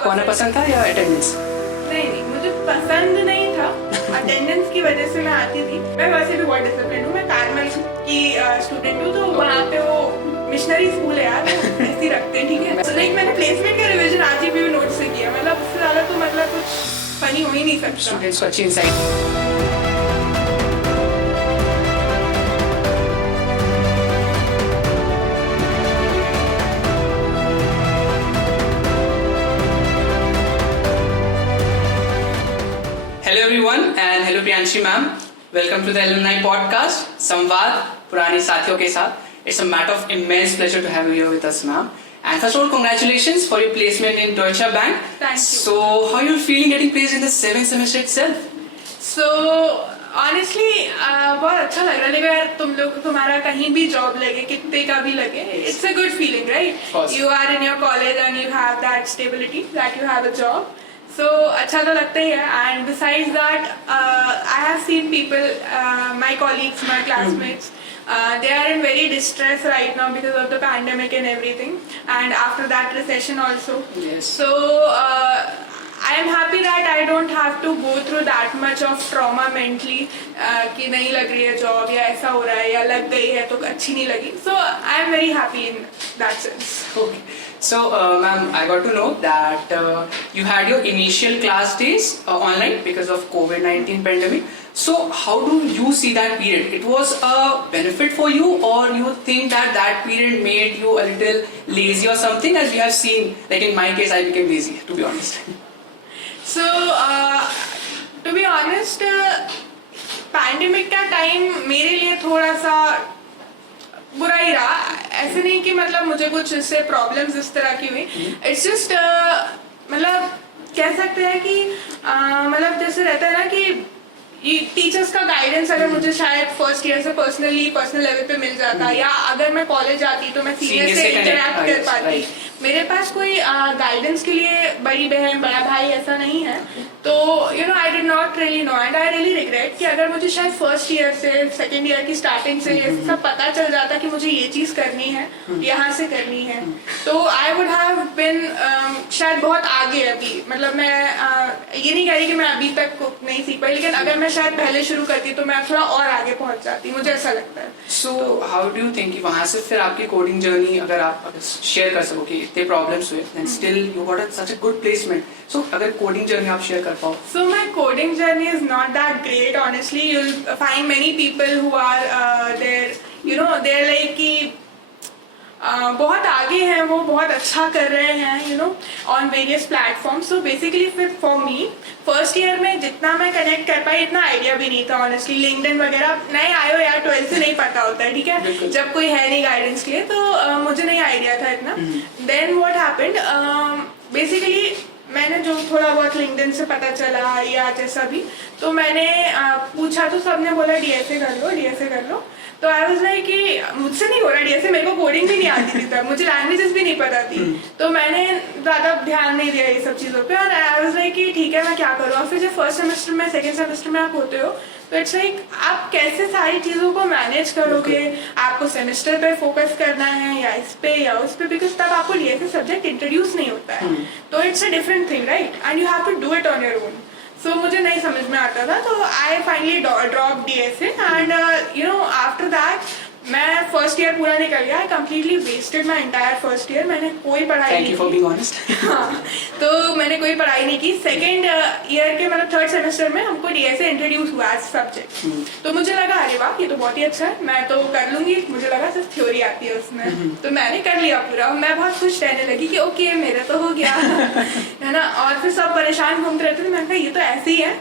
आपको आना पसंद था या अटेंडेंस? नहीं, मुझे पसंद नहीं था। अटेंडेंस की वजह से मैं आती थी। मैं वैसे भी बहुत डिसिप्लिन हूँ। मैं कार्मल की स्टूडेंट हूँ, तो वहाँ पे वो मिशनरी स्कूल है यार, ऐसे ही रखते हैं, ठीक है। लाइक मैंने प्लेसमेंट का रिवीजन आज भी नोट से किया, मतलब उससे ज़्यादा तो मतलब कुछ फनी हो ही नहीं सकता। स्टूडेंट्स को अच्छी insight. Hello everyone and hello Priyanshi ma'am. Welcome to the alumni podcast, संवाद पुराने साथियों के साथ. It's a matter of immense pleasure to have you here with us, ma'am. And first of all, congratulations for your placement in Deutsche Bank. Thank you. So, how you feeling getting placed in the 7th semester itself? So honestly बहुत अच्छा लग रहा है। अगर तुम्हारा कहीं भी job लगे, कितने का भी लगे, it's a good feeling, right? You are in your college and you have that stability that you have a job. So अच्छा तो लगता ही है. And besides that, I have seen people, my colleagues, my classmates, they are in very distress right now because of the pandemic and everything, and after that recession also. Yes. So I am happy that I don't have to go through that much of trauma mentally कि नहीं लग रही है job या ऐसा हो रहा है या लग गई है तो अच्छी नहीं लगी. So I am very happy in that sense. Okay. So, ma'am, I got to know that you had your initial class days online because of COVID-19 pandemic. So, how do you see that period? It was a benefit for you, or you think that that period made you a little lazy or something? As we have seen, like in my case, I became lazy, to be honest. So, to be honest, pandemic का time मेरे लिए थोड़ा सा बुरा ही रहा. ऐसे नहीं कि मतलब मुझे कुछ इससे प्रॉब्लम्स इस तरह की हुई. इट्स जस्ट मतलब कह सकते हैं कि मतलब जैसे रहता है ना कि टीचर्स का गाइडेंस अगर मुझे शायद फर्स्ट ईयर से पर्सनल लेवल पे मिल जाता, या अगर मैं कॉलेज जाती तो मैं सीनियर से इंटरेक्ट कर पाती. मेरे पास कोई गाइडेंस के लिए बड़ी बहन बड़ा भाई ऐसा नहीं है. तो you know I did not really know and I really regret कि अगर मुझे शायद फर्स्ट ईयर से सेकेंड ईयर की स्टार्टिंग से ये सब पता चल जाता कि मुझे ये चीज़ करनी है, यहाँ से करनी है, तो आई वुड हैव बिन शायद बहुत आगे अभी. मतलब मैं ये नहीं कह रही कि मैं अभी तक कुक नहीं सीख पाई, लेकिन अगर मैं शायद पहले शुरू करती तो मैं थोड़ा और आगे पहुँच जाती, मुझे ऐसा लगता है. So how do you think वहाँ से फिर आपकी कोडिंग जर्नी अगर आप शेयर कर सको कि इतने प्रॉब्लम्स हुए and still you got such a good placement, so अगर कोडिंग जर्नी आप शेयर कर पाओ. So my coding journey is not that great, honestly. You'll find many people who are there, you know, they're like कि बहुत आगे हैं, वो बहुत अच्छा कर रहे हैं, you know, on various platforms. So basically for me, first year में जितना मैं कनेक्ट कर पाई इतना आइडिया भी नहीं था ऑनेस्टली. लिंक्डइन वगैरह नए आए हो यार, 12th से नहीं पता होता है, ठीक है, जब कोई है नहीं गाइडेंस के लिए, तो मुझे नहीं आइडिया था इतना. देन व्हाट हैपेंड, बेसिकली मैंने जो थोड़ा बहुत लिंक्डइन से पता चला या जैसा भी, तो मैंने पूछा तो सबने बोला डीएसए कर लो. तो आई वाज लाइक कि मुझसे नहीं हो रहा डीएसए, मेरे को कोडिंग भी नहीं आती थी तब, मुझे लैंग्वेजेस भी नहीं पता थी, तो मैंने ज़्यादा ध्यान नहीं दिया ये सब चीज़ों पे. और आई वाज लाइक कि ठीक है मैं क्या करूँ. और फिर जब फर्स्ट सेमेस्टर में सेकेंड सेमेस्टर में आप होते हो तो इट्स लाइक आप कैसे सारी चीज़ों को मैनेज करोगे. आपको सेमेस्टर पे फोकस करना है या इस पे या उस पे, बिकॉज तब आपको डीएसए सब्जेक्ट इंट्रोड्यूस नहीं होता है, तो it's a different thing, right, and you have to do it on your own. So मुझे नहीं समझ में आता था, तो I finally drop DSA and you know after that मैं फर्स्ट ईयर पूरा निकल गया. I completely wasted my entire first year. मैंने कोई पढ़ाई नहीं की. हाँ, तो मैंने कोई पढ़ाई नहीं की. सेकेंड ईयर के मतलब थर्ड सेमेस्टर में हमको डीएसए इंट्रोड्यूस हुआ एज सब्जेक्ट. तो मुझे लगा अरे वाह ये तो बहुत ही अच्छा है, मैं तो कर लूंगी. मुझे लगा सिर्फ थ्योरी आती है उसमें, तो मैंने कर लिया पूरा. मैं बहुत खुश रहने लगी कि ओके मेरा तो हो गया है ना. और फिर सब परेशान घूमते रहते थे. मैंने कहा ये तो ऐसे ही है,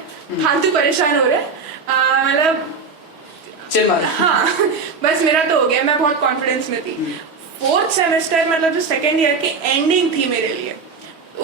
फालतू परेशान हो रहे हैं, मतलब हाँ बस मेरा तो हो गया. मैं बहुत कॉन्फिडेंस में थी. फोर्थ सेमेस्टर मतलब जो सेकेंड ईयर की एंडिंग थी मेरे लिए,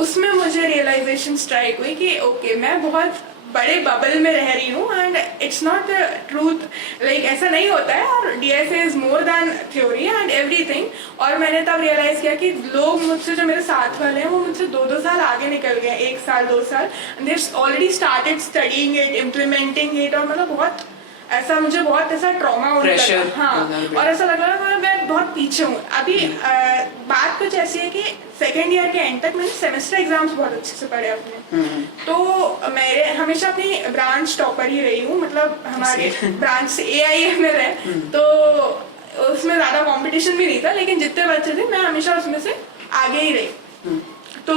उसमें मुझे रियलाइजेशन स्ट्राइक हुई कि ओके मैं बहुत बड़े बबल में रह रही हूँ and it's not the truth. Like ऐसा नहीं होता है, और DSA is more than theory and everything. और मैंने तब रियलाइज किया कि लोग मुझसे जो मेरे साथ वाले हैं वो मुझसे 2-2 साल आगे निकल गए, 1 साल 2 साल, and they already started studying it, implementing it. और मतलब बहुत ऐसा मुझे बहुत ऐसा ट्रॉमा होने Pressure लगा। हाँ, और ऐसा लग रहा था मैं बहुत पीछे हूँ अभी। बात कुछ ऐसी है कि सेकेंड ईयर के एंड तक मैंने सेमेस्टर एग्जाम्स बहुत अच्छे से पढ़े अपने। तो मैं हमेशा अपनी ब्रांच टॉपर ही रही हूँ, मतलब हमारे ब्रांच से AIML है, तो उसमें ज़्यादा कंपटीशन भी नहीं था, लेकिन जितने बच्चे थे मैं हमेशा उसमें से आगे ही रही। तो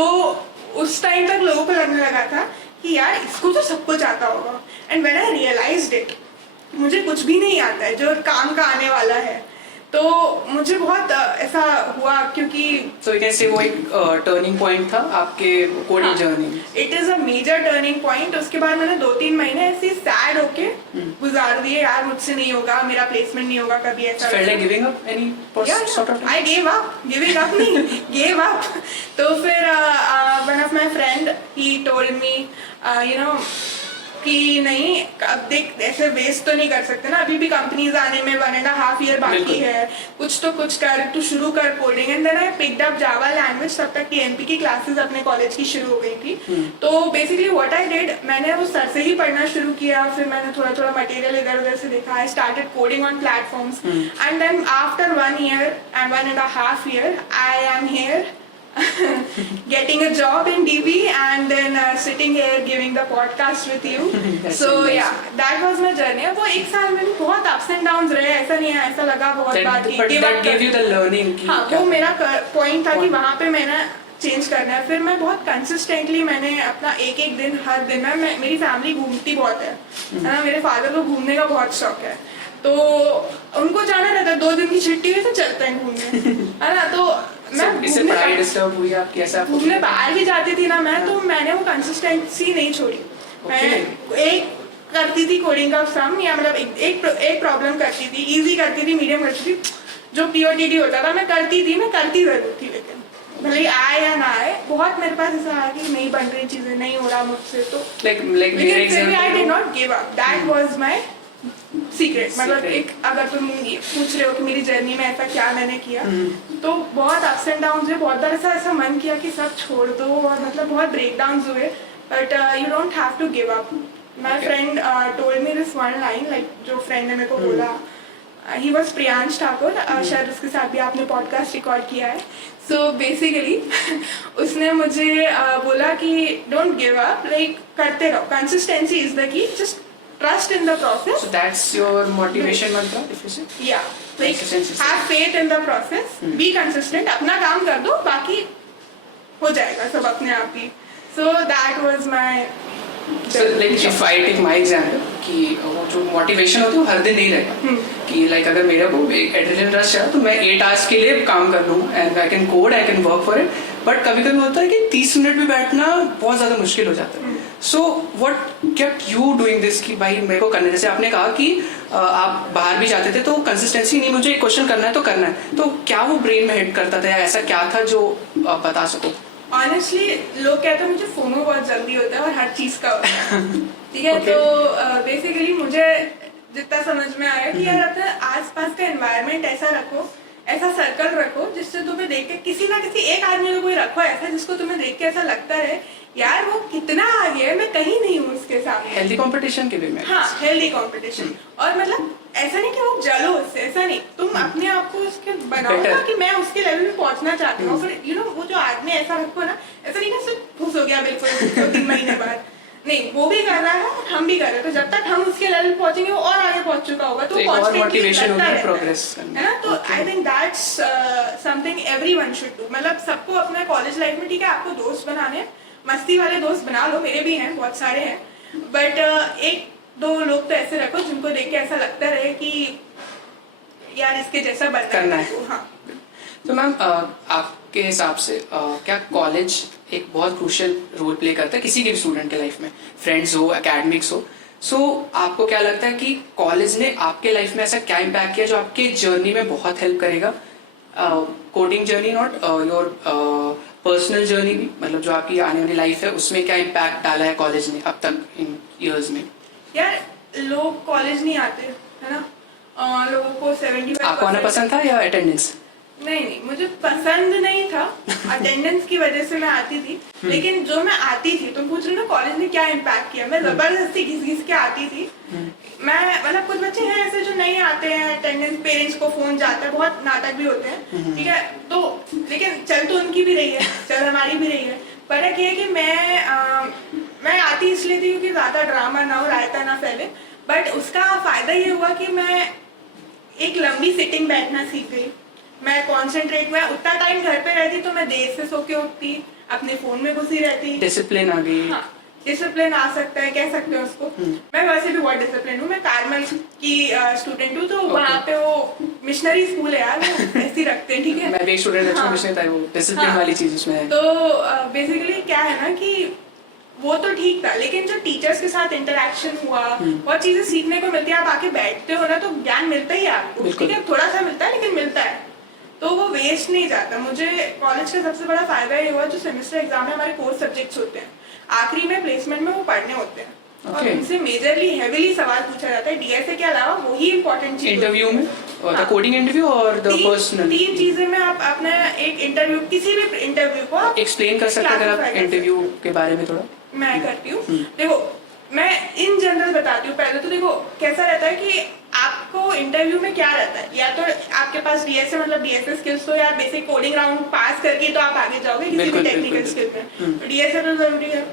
उस टाइम तक लोगों को लगने लगा था कि यार इसको तो सब कुछ आता होगा, and when I realised it, मुझे कुछ भी नहीं आता है जो काम का आने वाला है। तो मुझे बहुत ऐसा हुआ, क्योंकि सो यू कैन से वो एक टर्निंग पॉइंट था आपके कोडिंग जर्नी में। It is a major turning point. उसके बाद मैंने 2-3 महीने ऐसे सैड होके गुजार दिए, यार मुझसे नहीं होगा, मेरा प्लेसमेंट नहीं होगा कभी, ऐसा Felt like giving up any sort of? I gave up, giving up नहीं, gave up। तो फिर one of my friend he told me you know कि नहीं, अब देख ऐसे वेस्ट तो नहीं कर सकते ना, अभी भी कंपनीज आने में 1.5 year बाकी है, कुछ तो कुछ कर, तू शुरू कर coding. And then I picked up Java language. तब तक TMP की क्लासेस अपने कॉलेज की शुरू हो गई थी। तो बेसिकली व्हाट आई डिड, मैंने वो सर से ही पढ़ना शुरू किया, फिर मैंने थोड़ा थोड़ा मटेरियल इधर उधर से देखा। I started coding on platforms, and then after 1 year and 1.5 year I am here getting a job in DB, and then sitting here giving the podcast with you। So yeah, that was my journey। वो एक साल में बहुत ups and downs रहे, ऐसा नहीं है, ऐसा लगा बहुत बार कि but that gave you the learning। हाँ, वो मेरा पॉइंट था कि वहाँ पे मैंने चेंज करना है। फिर मैं बहुत कंसिस्टेंटली मैंने अपना एक दिन, हर दिन में, मेरी फैमिली घूमती बहुत है ना, मेरे फादर को घूमने का बहुत शौक है, तो उनको जाना रहता है, 2 दिन की छुट्टी हुई तो चलते हैं घूमने, है ना। तो मैं इससे पढ़ाई डिस्टर्ब हुई आपकी, ऐसा घूमने बाहर भी जाती थी ना मैं, तो मैंने वो कंसिस्टेंसी नहीं छोड़ी। मैं एक करती थी कोडिंग का सम, या मतलब एक प्रॉब्लम करती थी, इजी करती थी, मीडियम करती थी, जो POTD होता था मैं करती जरूर थी, लेकिन भले आए या ना आए, बहुत मेरे पास ऐसा आया कि नहीं बन रही चीजें, नहीं हो रहा मुझसे, तो लेकिन आई did not give up. That was my secret. मतलब एक, अगर तुम पूछ रहे हो कि मेरी जर्नी में ऐसा क्या मैंने किया, तो बहुत अप्स एंड डाउन्स हुए, बहुत बार ऐसा मन किया कि सब छोड़ दो, और मतलब बहुत ब्रेकडाउन्स हुए, but you don't have to give up. My friend told me this one line, like जो फ्रेंड ने मेरे को बोला, ही वॉज प्रियांश ठाकुर, शायद उसके साथ भी आपने पॉडकास्ट रिकॉर्ड किया है। सो बेसिकली उसने मुझे बोला कि डोंट गिव अप, लाइक करते रहो, कंसिस्टेंसी इज द की, just trust in the process। So that's your motivation mantra, if you say? Yeah, like have faith in the process, be consistent, अपना काम कर दो, बाकी हो जाएगा सब अपने आप ही। So that was my So like if I take my example, कि वो जो मोटिवेशन होती है वो हर दिन नहीं रहेगा, कि लाइक अगर मेरे को एड्रेनलिन रश है तो मैं 8 hours के लिए काम कर लूँ, and I can code, I can work for it, but कभी कभी होता है कि 30 मिनट भी बैठना बहुत ज़्यादा मुश्किल हो जाता है। So what kept you doing this, कि भाई मेरे को करने, जैसे आपने कहा कि आप बाहर भी जाते थे तो कंसिस्टेंसी नहीं, मुझे एक क्वेश्चन करना है तो करना है, तो क्या वो ब्रेन में हिट करता था, या ऐसा क्या था जो आप बता सको? ऑनेस्टली लोग कहते हैं मुझे फोमो बहुत जल्दी होता है और हर चीज का होता है, ठीक है। तो बेसिकली मुझे जितना समझ में आया कि यार अपने आसपास का एनवायरनमेंट ऐसा रखो, ऐसा सर्कल रखो जिससे तुम्हें देख के किसी ना किसी एक आदमी को कोई रखो ऐसा जिसको तुम्हें देख के ऐसा लगता है यार वो कितना आगे है, मैं कहीं नहीं हूँ उसके सामने। हेल्दी कंपटीशन के भी में। हाँ, हेल्दी कंपटीशन। और मतलब ऐसा नहीं कि वो जलो उससे, ऐसा नहीं, तुम अपने आप को उसके बनाओ ना कि मैं उसके लेवल में पहुंचना चाहती हूँ। फिर यू नो वो जो आदमी ऐसा रखो ना, ऐसा नहीं कि खुश हो गया बिल्कुल 2-3 महीने बाद, नहीं, वो भी कर रहा है और हम भी कर रहे हैं, तो जब तक हम उसके लेवल पे पहुंचेंगे वो और आगे पहुंच चुका होगा, तो मोटिवेशन होगी प्रोग्रेस करने, है ना। तो I think that's something everyone should do. मतलब सबको अपने कॉलेज लाइफ में, ठीक है, आपको दोस्त बनाने, मस्ती वाले दोस्त बना लो, मेरे भी हैं, बहुत सारे हैं, बट 1-2 लोग तो ऐसे रखो जिनको देख के ऐसा लगता रहे कि यार इसके जैसा बनना है। हाँ। तो मैम आपके हिसाब से क्या कॉलेज एक बहुत क्रूशियल रोल प्ले करता है किसी के भी स्टूडेंट के लाइफ में, फ्रेंड्स हो, एकेडमिक्स हो? सो आपको क्या लगता है कि कॉलेज ने आपके लाइफ में ऐसा क्या इम्पैक्ट किया जो आपके जर्नी में बहुत हेल्प करेगा? Coding journey not, your personal journey भी, मतलब जो आपकी आने वाली लाइफ है उसमें क्या इम्पैक्ट डाला है कॉलेज ने अब तक इन इयर्स में? यार लोग कॉलेज नहीं आते, है ना, लोगों को 75%। आपको आना पसंद था या अटेंडेंस? नहीं, मुझे पसंद नहीं था, अटेंडेंस की वजह से मैं आती थी, लेकिन जो मैं आती थी, तुम पूछ रहे हो ना कॉलेज ने क्या इम्पैक्ट किया, मैं जबरदस्ती घिस के आती थी, मैं मतलब कुछ बच्चे हैं ऐसे जो नहीं आते हैं अटेंडेंस, पेरेंट्स को फोन जाता है, बहुत नाटक भी होते हैं, ठीक है। तो लेकिन चल तो उनकी भी रही है, चल हमारी भी रही है। फर्क ये है कि मैं आती इसलिए थी क्योंकि ज़्यादा ड्रामा ना हो, रायता ना फैले। बट उसका फ़ायदा ये हुआ कि मैं एक लंबी सिटिंग बैठना सीख गई। मैं कॉन्सेंट्रेट, मैं उतना टाइम घर पे रहती तो मैं देर से सो के उठती, अपने फ़ोन में घुसी रहती। डिसिप्लिन आ गई। हाँ, डिसिप्लिन आ सकता है, कह सकते हैं उसको। मैं वैसे भी बहुत डिसिप्लिन हूँ। मैं कार्मल की स्टूडेंट हूँ, तो वहाँ पे वो मिशनरी स्कूल है यार, वो ऐसे ही रखते हैं, ठीक है। मैं भी एक स्टूडेंट अच्छा मिशन था, वो डिसिप्लिन वाली चीज उसमें है। तो बेसिकली क्या है ना कि वो तो ठीक था, लेकिन जो टीचर्स के साथ इंटरेक्शन हुआ, बहुत चीजें सीखने को मिलती है। आप आके बैठते हो ना तो ज्ञान मिलता ही है आपको, ठीक है, थोड़ा सा मिलता है लेकिन मिलता है, तो वो वेस्ट नहीं जाता। मुझे कॉलेज का सबसे बड़ा फायदा ये हुआ, जो सेमेस्टर एग्जाम में हमारे कोर्स सब्जेक्ट्स होते हैं, आखिरी में प्लेसमेंट में वो पढ़ने होते हैं। और उनसे मेजरली हेवीली सवाल पूछा जाता है, डीएसए के अलावा वही इंपॉर्टेंट चीज इंटरव्यू में, और द कोडिंग इंटरव्यू और द पर्सनल, तीन चीजें में आप अपना एक इंटरव्यू, किसी भी इंटरव्यू को आप एक्सप्लेन कर सकते हैं अगर आप इंटरव्यू के बारे में थोड़ा। मैं करती हूँ। देखो, मैं इन जनरल बताती हूँ। पहले तो देखो कैसा रहता है कि आपको इंटरव्यू में क्या रहता है, या तो आपके पास डीएसए मतलब डीएसए स्किल्स हो, या बेसिक कोडिंग राउंड पास करके तो आप आगे जाओगे किसी भी टेक्निकल स्किल में, तो डीएसए तो जरूरी है।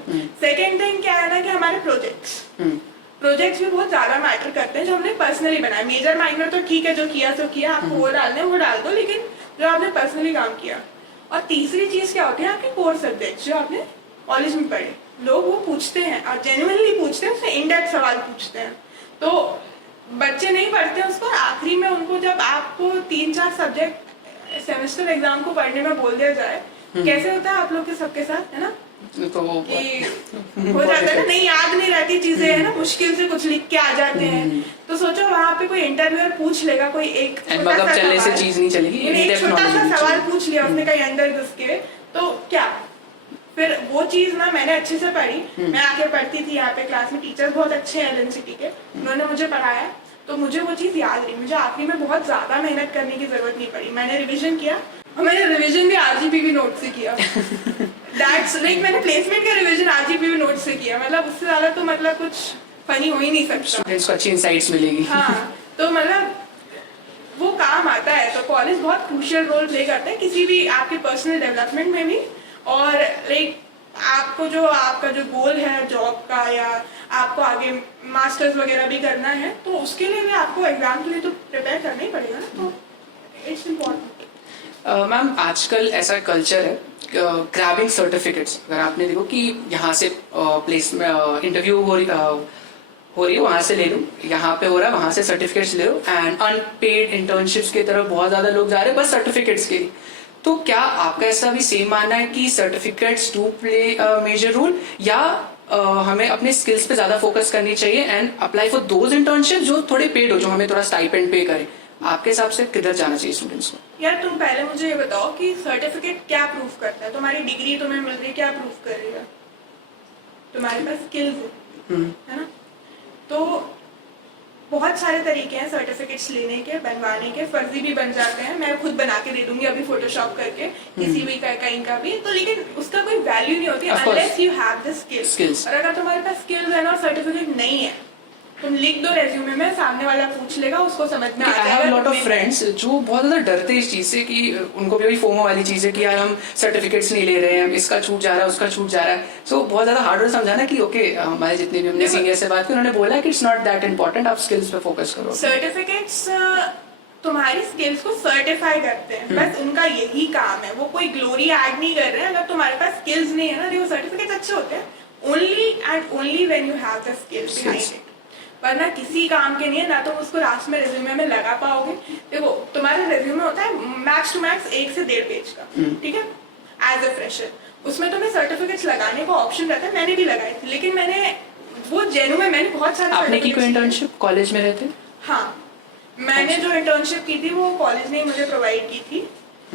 सेकेंड थिंग क्या है ना कि हमारे प्रोजेक्ट्स भी बहुत ज्यादा मैटर करते हैं, जो हमने पर्सनली बनाए। मेजर माइनर तो ठीक है, जो किया सो किया, आपको वो डालने वो डाल दो, लेकिन जो आपने पर्सनली काम किया। और तीसरी चीज क्या होती है, आपके कोर सब्जेक्ट जो आपने कॉलेज में पढ़े, लोग वो पूछते हैं और जेन्युइनली पूछते हैं, उससे इन डेप्थ सवाल पूछते हैं। तो बच्चे नहीं पढ़ते हैं उसको, आखिरी में उनको जब आपको 3-4 सब्जेक्ट सेमेस्टर एग्जाम को पढ़ने में बोल दिया जाए, कैसे होता है आप लोग के सबके साथ, है ना, तो हो जाता है ना, नहीं याद नहीं रहती चीजें, है ना, मुश्किल से कुछ लिख के आ जाते हैं। तो सोचो वहाँ पे कोई इंटरव्यूअर पूछ लेगा, कोई एक मतलब चलने से चीज नहीं चलेगी, एक छोटा सा सवाल पूछ लिया उसने कहीं अंदर घुस के, तो क्या फिर वो चीज ना मैंने अच्छे से पढ़ी। मैं आके पढ़ती थी यहाँ पे क्लास में, टीचर्स बहुत अच्छे हैं एलएनसीटी के, उन्होंने मुझे पढ़ाया, तो मुझे वो चीज याद रही। मुझे आखिरी में बहुत ज्यादा मेहनत करने की जरूरत नहीं पड़ी। मैंने रिवीजन किया, और मैंने रिवीजन भी आरजीपीवी नोट से किया। दैट्स लाइक मैंने प्लेसमेंट का रिवीजन आरजीपीवी नोट से किया। मतलब उससे ज्यादा तो मतलब कुछ फनी हो ही नहीं सकता। स्टूडेंट्स को अच्छी इनसाइट्स मिलेगी। हाँ, तो मतलब वो काम आता है। तो कॉलेज बहुत क्रूशियल रोल प्ले करता है किसी भी आपके पर्सनल डेवलपमेंट में भी। और लाइक आपको जो आपका जो गोल है जॉब का, या आपको आगे मास्टर्स वगैरह भी करना है, तो उसके लिए भी आपको एग्जाम के लिए तो प्रिपेयर करना ही पड़ेगा ना, तो इट्स इम्पोर्टेंट। मैम आजकल ऐसा कल्चर है ग्रैबिंग सर्टिफिकेट्स। अगर आपने देखो कि यहाँ से प्लेस में इंटरव्यू हो रही है, वहाँ से ले लो, यहाँ पे हो रहा है वहाँ से सर्टिफिकेट्स ले लो, एंड अनपेड इंटर्नशिप्स की तरफ बहुत ज्यादा लोग जा रहे हैं बस सर्टिफिकेट्स के लिए। तो क्या आपका ऐसा भी सेम मानना है कि certificates do play major role, या हमें अपने स्किल्स पे ज्यादा फोकस करनी चाहिए and apply for those internship जो थोड़े पेड हो, जो हमें थोड़ा स्टाइपेंड पे करे? आपके हिसाब से किधर जाना चाहिए स्टूडेंट्स को? यार तुम पहले मुझे ये बताओ कि सर्टिफिकेट क्या प्रूफ करता है? तुम्हारी डिग्री तुम्हें मिल रही है, क्या प्रूफ करेगा? तुम्हारे पास स्किल्स है ना। तो बहुत सारे तरीके हैं सर्टिफिकेट्स लेने के, बनवाने के, फर्जी भी बन जाते हैं। मैं खुद बना के दे दूंगी अभी फोटोशॉप करके किसी भी कहीं का भी, तो लेकिन उसका कोई वैल्यू नहीं होती unless you have the skills. और अगर तुम्हारे पास स्किल्स है ना, सर्टिफिकेट नहीं है, तुम लिख दो रेज्यूमे में, सामने वाला पूछ लेगा, उसको समझ में आ जाएगा। I have lot of friends जो बहुत ज्यादा डरते हैं इस चीज से, कि उनको भी फोमो वाली चीज है कि यार हम सर्टिफिकेट्स नहीं ले रहे हैं, इसका छूट जा रहा है, उसका छूट जा रहा है। सो बहुत ज्यादा हार्ड समझाना कि ओके, हमारे जितने भी हमने सीनियर से बात की, उन्होंने बोला कि इट्स नॉट दैट इंपॉर्टेंट, आप स्किल्स पे फोकस करो। सर्टिफिकेट्स तुम्हारी स्किल्स को सर्टिफाई करते हैं, बस उनका यही काम है। वो कोई ग्लोरी ऐड नहीं कर रहे हैं। अगर तुम्हारे पास स्किल्स नहीं है ना, देखो सर्टिफिकेट्स अच्छे होते हैं only and only when you have the skills behind it, वरना किसी काम के नहीं है। ना तुम उसको लास्ट में रेज्यूमे में लगा पाओगे। देखो तुम्हारा रेज्यूमे होता है मैक्स टू मैक्स 1 से 1.5 पेज का, ठीक है, एज अ फ्रेशर। उसमें तुम्हें सर्टिफिकेट्स लगाने का ऑप्शन रहता है। मैंने भी लगाई थी, लेकिन मैंने वो जेन्युइन, मैंने बहुत सारे। आपने की कोई इंटर्नशिप कॉलेज में रहते? हाँ, मैंने जो इंटर्नशिप की थी वो कॉलेज ने मुझे प्रोवाइड की थी।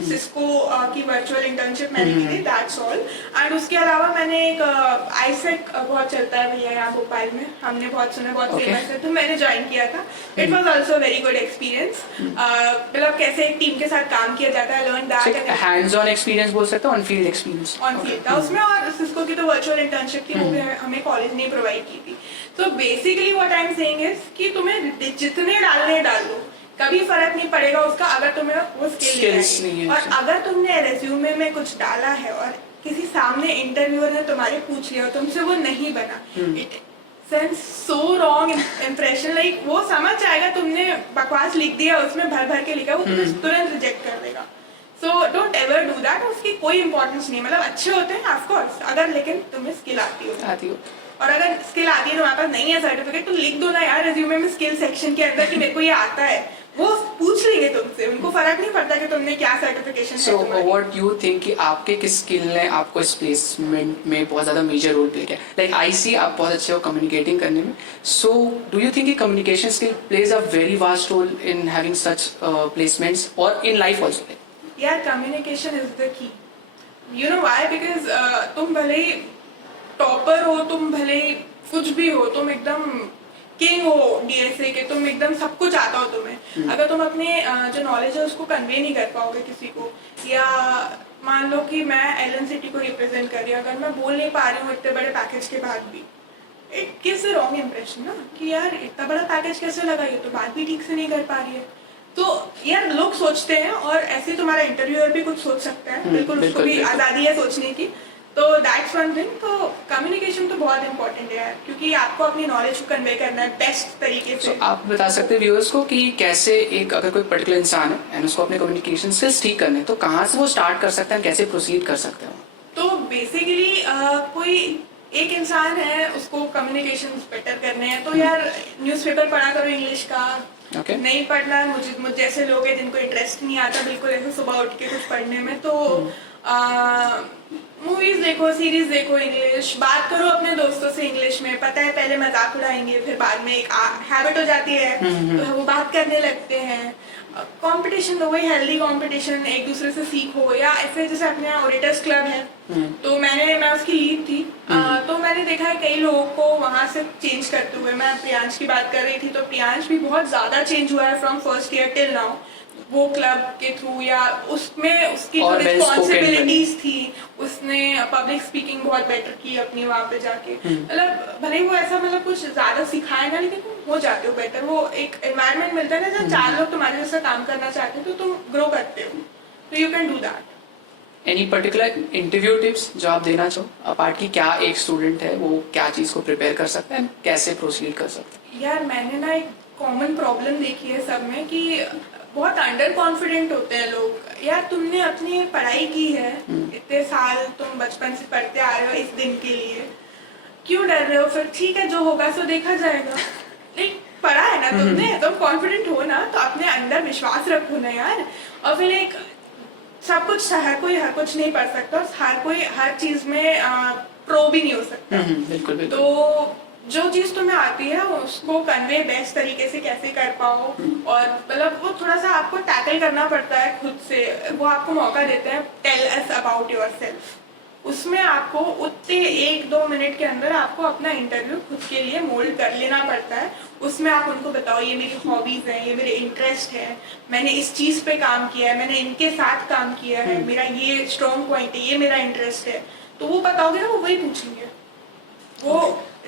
सिस्को की वर्चुअल इंटर्नशिप मैंने की थी, दैट्स ऑल। एंड उसके अलावा मैंने एक आईसेक बहुत चलता है भैया यहाँ भोपाल में, हमने बहुत सुना, बहुत फेमस है, तो मैंने ज्वाइन किया था। It was also very good experience. मतलब कैसे एक टीम के साथ काम किया जाता है, learn that. Hands on experience बोल सकते हो, on field experience on field था उसमें। और सिस्को की तो वर्चुअल इंटर्नशिप थी, वो भी हमें कॉलेज ने प्रोवाइड की थी। तो basically what I am saying is कि तुम्हें जितने डालने डाल लो, कभी फर्क नहीं पड़ेगा उसका अगर तुम्हें वो स्किल्स नहीं है। और अगर तुमने रेज्यूमे में कुछ डाला है और किसी सामने इंटरव्यूअर ने तुम्हारे पूछ लिया और तुमसे वो नहीं बना, it sense so wrong impression. Like वो समझ जाएगा तुमने बकवास लिख दिया, उसमें भर भर के लिखा, वो तुम्हें तुरंत रिजेक्ट कर देगा। So don't ever do that. उसकी कोई इंपॉर्टेंस नहीं, मतलब अच्छे होते हैं ऑफ कोर्स, अगर लेकिन तुम्हें स्किल आती हो। और अगर स्किल आती है तुम्हारे पास नहीं है सर्टिफिकेट, तो लिख दो ना यार रेज्यूमे में स्किल सेक्शन के अंदर कि मेरे को ये आता है। वो पूछ लेंगे तुमसे, उनको फर्क नहीं पड़ता कि तुमने क्या सर्टिफिकेशन है। सो व्हाट यू थिंक कि आपके किस स्किल ने आपको इस प्लेसमेंट में बहुत ज्यादा मेजर रोल प्ले किया? लाइक आई सी आप बहुत अच्छे हो कम्युनिकेटिंग करने में, सो डू यू थिंक कि communication skill plays a very vast role in having such placements और इन लाइफ आल्सो? यार communication is the key, you know why? Because तुम भले ही टॉपर हो, तुम भले ही कुछ भी हो, तुम एकदम किंग हो डीएसए के, तुम एकदम सब कुछ आता हो तुम्हें, अगर तुम अपने जो नॉलेज है उसको कन्वे नहीं कर पाओगे किसी को, या मान लो कि मैं एलन सिटी को रिप्रेजेंट कर रही हूँ, अगर मैं बोल नहीं पा रही हूँ इतने बड़े पैकेज के बाद भी, it gives a wrong impression ना कि यार इतना बड़ा पैकेज कैसे लगा, ये तो बात भी ठीक से नहीं कर पा रही है। तो यार लोग सोचते हैं, और ऐसे तुम्हारा इंटरव्यूअर भी कुछ सोच सकता है, बिल्कुल उसको भी आज़ादी है सोचने की। तो दैट्स वन थिंग। तो कम्युनिकेशन तो बहुत इंपॉर्टेंट है यार, क्योंकि आपको अपनी नॉलेज को कन्वे करना है बेस्ट तरीके से। आप बता सकते हैं व्यूअर्स को कि कैसे एक अगर कोई पर्टिकुलर इंसान है एंड उसको अपने कम्युनिकेशन स्किल्स ठीक करने, तो कहाँ से वो स्टार्ट कर सकते हैं, कैसे प्रोसीड कर सकते हैं? तो बेसिकली कोई एक इंसान है, उसको कम्युनिकेशन बेटर करने हैं, तो यार न्यूज़पेपर पढ़ा करो इंग्लिश का। नहीं पढ़ना है, मुझे जैसे लोग हैं जिनको इंटरेस्ट नहीं आता बिल्कुल ऐसे सुबह उठ के कुछ पढ़ने में, तो मूवीज देखो, सीरीज देखो, इंग्लिश बात करो अपने दोस्तों से इंग्लिश में। पता है पहले मजाक उड़ाएंगे, फिर बाद में एक हैबिट हो जाती है, तो वो बात करने लगते हैं। कंपटीशन तो वही हेल्दी कंपटीशन, एक दूसरे से सीखो। या ऐसे जैसे अपने यहाँ ऑडिटर्स क्लब है, तो मैं उसकी लीड थी, तो मैंने देखा है कई लोगों को वहां से चेंज करते हुए। मैं प्रियांश की बात कर रही थी, तो प्रियांश भी बहुत ज्यादा चेंज हुआ है from first year till now, वो क्लब के थ्रू, या उसमें उसकी जो रिस्पॉन्सिबिलिटीज थी, उसने पब्लिक स्पीकिंग बहुत बेटर की अपनी वहाँ पे जाके। मतलब भले ही वो ऐसा मतलब कुछ ज्यादा सिखाए ना, लेकिन तुम हो जाते हो बेटर। वो एक एनवायरनमेंट मिलता है ना जहाँ चार लोग तुम्हारे जैसा काम करना चाहते हो, तो तुम ग्रो करते हो, तो you can do that. Any particular interview tips जो आप देना चाहो, अपार्ट की क्या एक स्टूडेंट है वो क्या चीज को प्रिपेयर कर सकता है, कैसे प्रोसीड कर सकता है? यार मैंने ना एक कॉमन प्रॉब्लम देखी है सब में कि बहुत अंडर कॉन्फिडेंट होते हैं लोग। यार तुमने अपनी पढ़ाई की है, इतने साल तुम बचपन से पढ़ते आ रहे हो इस दिन के लिए, क्यों डर रहे हो? फिर ठीक है जो होगा सो देखा जाएगा। लेकिन पढ़ा है ना तुमने, तुम कॉन्फिडेंट हो ना, तो अपने अंदर विश्वास रखो ना यार। और फिर एक सब कुछ हर कोई हर कुछ नहीं पढ़ सकता, हर कोई हर चीज में प्रो भी नहीं हो सकता। बिल्कुल। तो जो चीज तुम्हें आती है उसको कन्वे बेस्ट तरीके से कैसे कर पाओ, और मतलब वो थोड़ा सा आपको टैकल करना पड़ता है खुद से। वो आपको मौका देते हैं टेल अस अबाउट योरसेल्फ, उसमें आपको उतने 1-2 मिनट के अंदर आपको अपना इंटरव्यू खुद के लिए मोल्ड कर लेना पड़ता है। उसमें आप उनको बताओ ये मेरी हॉबीज हैं, ये मेरे इंटरेस्ट है, मैंने इस चीज पे काम किया है, मैंने इनके साथ काम किया है, मेरा ये स्ट्रॉन्ग पॉइंट है, ये मेरा इंटरेस्ट है। तो वो बताओगे ना, वो वही पूछेंगे। वो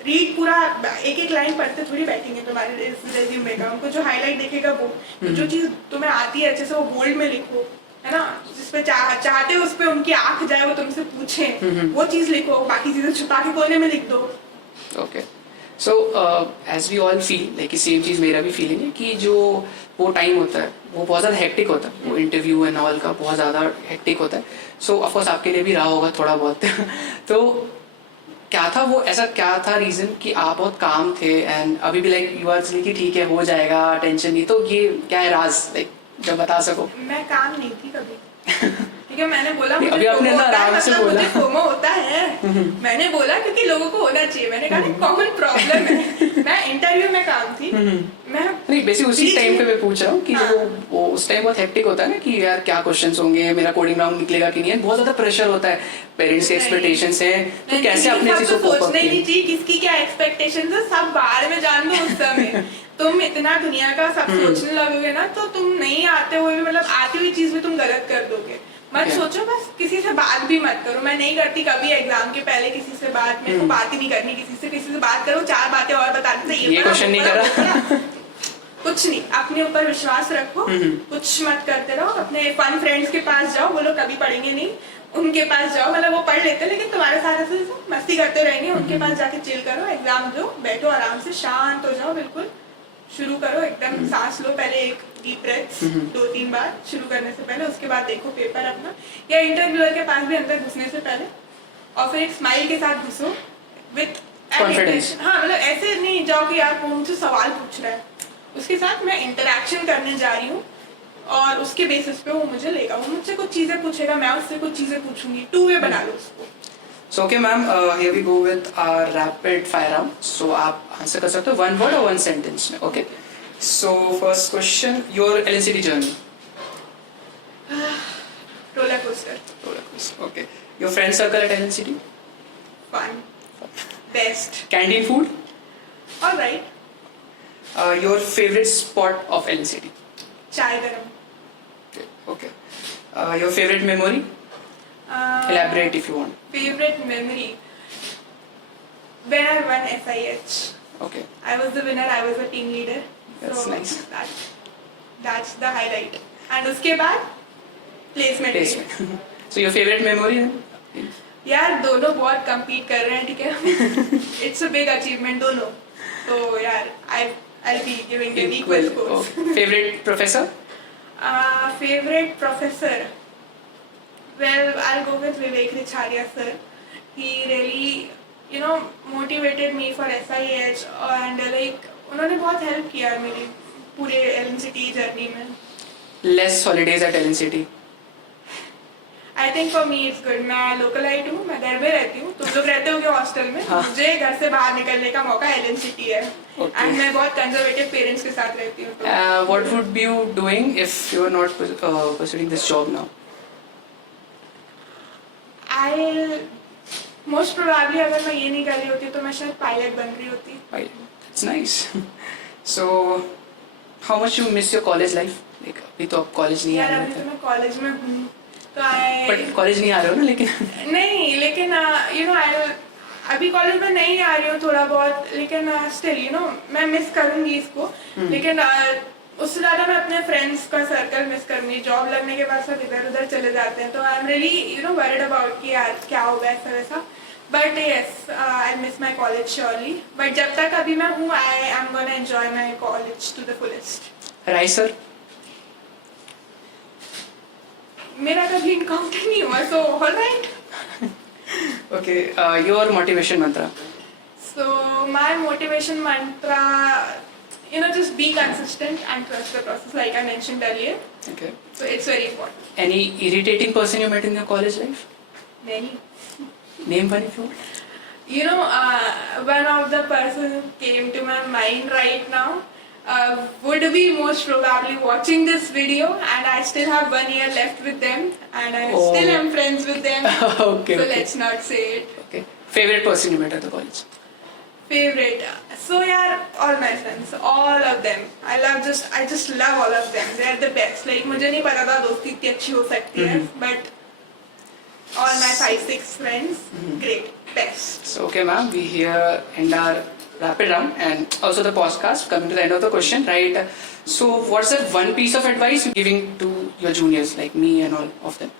रीड पूरा एक लाइन पढ़ते थोड़ी बैठेंगे तुम्हारे रेज्यूमे का, उनको जो हाईलाइट देखेगा वो, जो चीज तुम्हें आती है अच्छे से वो बोल्ड में लिखो, है ना, जिसपे चाहते हो उस पे उनकी आंख जाए, वो तुमसे पूछे, वो चीज लिखो, बाकी चीजें छुपा के कोने में लिख दो। Okay, so as we all feel like same चीज मेरा भी फीलिंग है कि जो वो टाइम होता है वो बहुत ज्यादा हेक्टिक होता है, वो इंटरव्यू एंड ऑल का बहुत ज्यादा हेक्टिक होता है। सो ऑफ कोर्स आपके लिए भी रहा होगा थोड़ा बहुत। तो क्या था वो, ऐसा क्या था रीजन कि आप बहुत काम थे एंड अभी भी लाइक यू आर कि ठीक है हो जाएगा, टेंशन नहीं, तो ये क्या है राज, लाइक जब बता सको? मैं काम नहीं थी कभी। ठीक है, मैंने बोला नहीं, मुझे अभी आपने FOMO ना होता है, आराम से मतलब बोला। मुझे FOMO होता है। मैंने बोला क्योंकि लोगों को होना चाहिए, मैंने कहा कॉमन प्रॉब्लम है। मैं इंटरव्यू में काम थी, मैं नहीं बेसिक उसी बीच टाइम पे में- मैं पूछ रहा हूँ कि हाँ। वो उस टाइम बहुत हेक्टिक होता है ना कि यार क्या क्वेश्चंस होंगे, मेरा कोडिंग राउंड निकलेगा कि नहीं, बहुत ज्यादा प्रेशर होता है, पेरेंट्स के नहीं। एक्सपेक्टेशंस हैं, तो नहीं, कैसे किसी अपने सब चीजों तो को सोचना ही नहीं चाहिए किसकी क्या एक्सपेक्टेशन है, सब बाहर में जान दो उस समय। तुम इतना दुनिया का सब सोचने लगोगे ना, तो तुम नहीं आते हुए भी, मतलब आती हुई चीज भी तुम गलत कर दोगे। मत Okay. सोचो, बस किसी से बात भी मत करो। मैं नहीं करती कभी एग्जाम के पहले किसी से बात, मेरे को बात ही नहीं करनी किसी से बात करो, चार बातें और बता देते ये क्वेश्चन नहीं करा। कुछ नहीं, अपने ऊपर विश्वास रखो, कुछ मत करते रहो, अपने फन फ्रेंड्स के पास जाओ, वो लोग कभी पढ़ेंगे नहीं, उनके पास जाओ, मतलब वो पढ़ लेते हैं लेकिन तुम्हारे साथ ऐसे मस्ती करते रहेंगे, उनके पास जाके चिल करो, एग्जाम दो, बैठो आराम से, शांत हो जाओ, बिल्कुल शुरू करो, एकदम सांस लो, पहले एक डीप ब्रेथ 2-3 बार शुरू करने से पहले, उसके बाद देखो पेपर अपना, या इंटरव्यूअर के पास भी अंदर घुसने से पहले, और फिर एक स्माइल के साथ घुसो विथ Confidence. हाँ, मतलब ऐसे नहीं जाओ कि यार कौन से सवाल पूछ रहा है, उसके साथ मैं इंटरेक्शन करने जा रही हूँ और उसके बेसिस पे वो मुझे लेगा, वो मुझसे कुछ चीजें पूछेगा, मैं उससे कुछ चीजें पूछूंगी, 2 वे बना लो उसको। So okay ma'am, here we go with our rapid fire round. So आप आंसर कर सकते हो 1 वर्ड और 1 सेंटेंस में। Okay, so first question, your LNCT journey. Roller coaster, okay, your friend circle at LNCT. Fun, best, canteen food. Alright, your favourite spot of LNCT. Chai Garam. Okay, your favourite memory, elaborate if you want. Favorite memory, when I won SIH. Okay, I was the winner, I was the team leader. That's nice. That's the highlight. And उसके बाद placement. placement. So your favorite memory then? यार दोनों बहुत compete कर रहे हैं, ठीक है? It's a big achievement दोनों. तो यार I'll be giving them equal scores. Oh, favorite professor? Favorite professor. Well, I'll go with Vivek Richaria sir. He really, motivated me for SIH and like उन्होंने बहुत help किया मेरी पूरे LNCT journey में. Less holidays at LNCT. I think for me it's good. मैं localite हूँ, मैं घर में रहती हूँ, तुम लोग रहते होगे हॉस्टल में. हाँ. मुझे घर से बाहर निकलने का मौका LNCT है. Okay. And मैं बहुत कंजर्वेटिव पेरेंट्स के साथ रहती हूँ. तो What would be you doing if you were not pursuing this job now? I'll most probably अगर मैं ये नहीं कर रही होती तो मैं शायद पायलट बन रही होती. Right. It's nice. So, how much you miss your college life? Like अभी तो आप कॉलेज नहीं आ यार रहे अभी तो थे. मैं कॉलेज में हूँ तो But कॉलेज नहीं आ रहे हो ना लेकिन. नहीं, लेकिन अभी कॉलेज में नहीं आ रही हूँ थोड़ा बहुत, लेकिन स्टिल मैं मिस करूंगी इसको. लेकिन उससे ज्यादा मैं अपने फ्रेंड्स का सर्कल मिस करूंगी. जॉब लगने के बाद सब इधर उधर चले जाते हैं, तो I am really worried about कि यार क्या होगा ऐसा वैसा. But yes, I miss my college surely. But जब तक अभी मैं हूँ, I am gonna enjoy my college to the fullest. Rai sir. मेरा कभी इनकाउंटर नहीं हुआ, so alright. Okay, your motivation mantra. So my motivation mantra, just be consistent and trust the process, like I mentioned earlier. Okay. So it's very important. Any irritating person you met in your college life? Many. Name one if you want. One of the person who came to my mind right now would be most probably watching this video, and I still have 1 year left with them, and I still am friends with them. Okay. So Okay. let's not say it. Okay. Favorite person you met at the college? Favorite. So yeah, all my friends, all of them. I just love all of them. They are the best. Like मुझे नहीं पता था दोस्ती इतनी अच्छी हो सकती है, but all my 5-6 friends, great, best. So okay, ma'am, we here end our rapid round and also the podcast. Coming to the end of the question, right? So what's that one piece of advice you're giving to your juniors like me and all of them?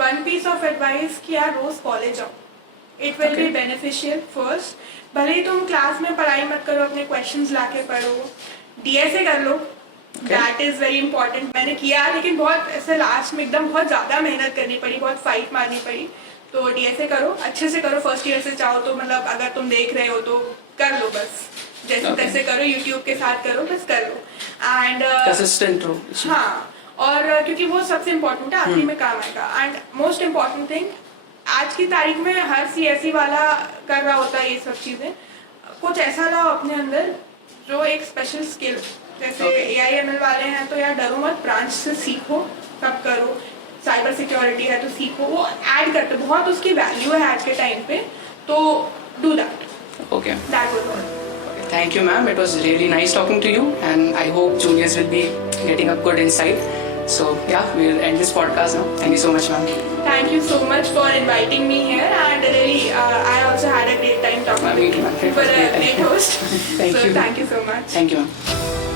One piece of advice कि यार रोज college आओ. It will be Okay. beneficial first. भले ही तुम class में पढ़ाई मत करो, अपने क्वेश्चंस लाके पढ़ो, DSA कर लो. That is very important. मैंने किया, लेकिन बहुत ऐसे लास्ट में एकदम बहुत ज़्यादा मेहनत करनी पड़ी, बहुत फाइट मारनी पड़ी. तो DSA करो, अच्छे से करो. फर्स्ट ईयर से चाहो तो मतलब अगर तुम देख रहे हो तो कर लो, बस जैसे Okay. तैसे करो, यूट्यूब के साथ करो, बस कर लो. एंड Consistent रहो. हाँ, और क्योंकि वो सबसे इम्पोर्टेंट है, आखिरी में काम आएगा। एंड मोस्ट इम्पॉर्टेंट थिंग, आज की तारीख में हर CSE वाला कर रहा होता है ये सब चीज़ें। कुछ ऐसा लाओ अपने अंदर जो एक स्पेशल स्किल, जैसे AI/ML वाले हैं तो यार डरो मत, ब्रांच से सीखो, तब करो। साइबर सिक्योरिटी है तो सीखो, वो ऐड करते, बहुत उसकी वैल्यू है आज के टाइम पे, तो do that. Okay. That was all. Thank you, ma'am. It was really nice talking to you, and I hope juniors will be getting a good insight. So yeah, we'll end this podcast now. Thank you so much, ma'am. Thank you so much for inviting me here, and really, I also had a great time talking Me with too, you. ma'am. It For was a great. great host. Thank So you. thank you so much. Thank you, ma'am.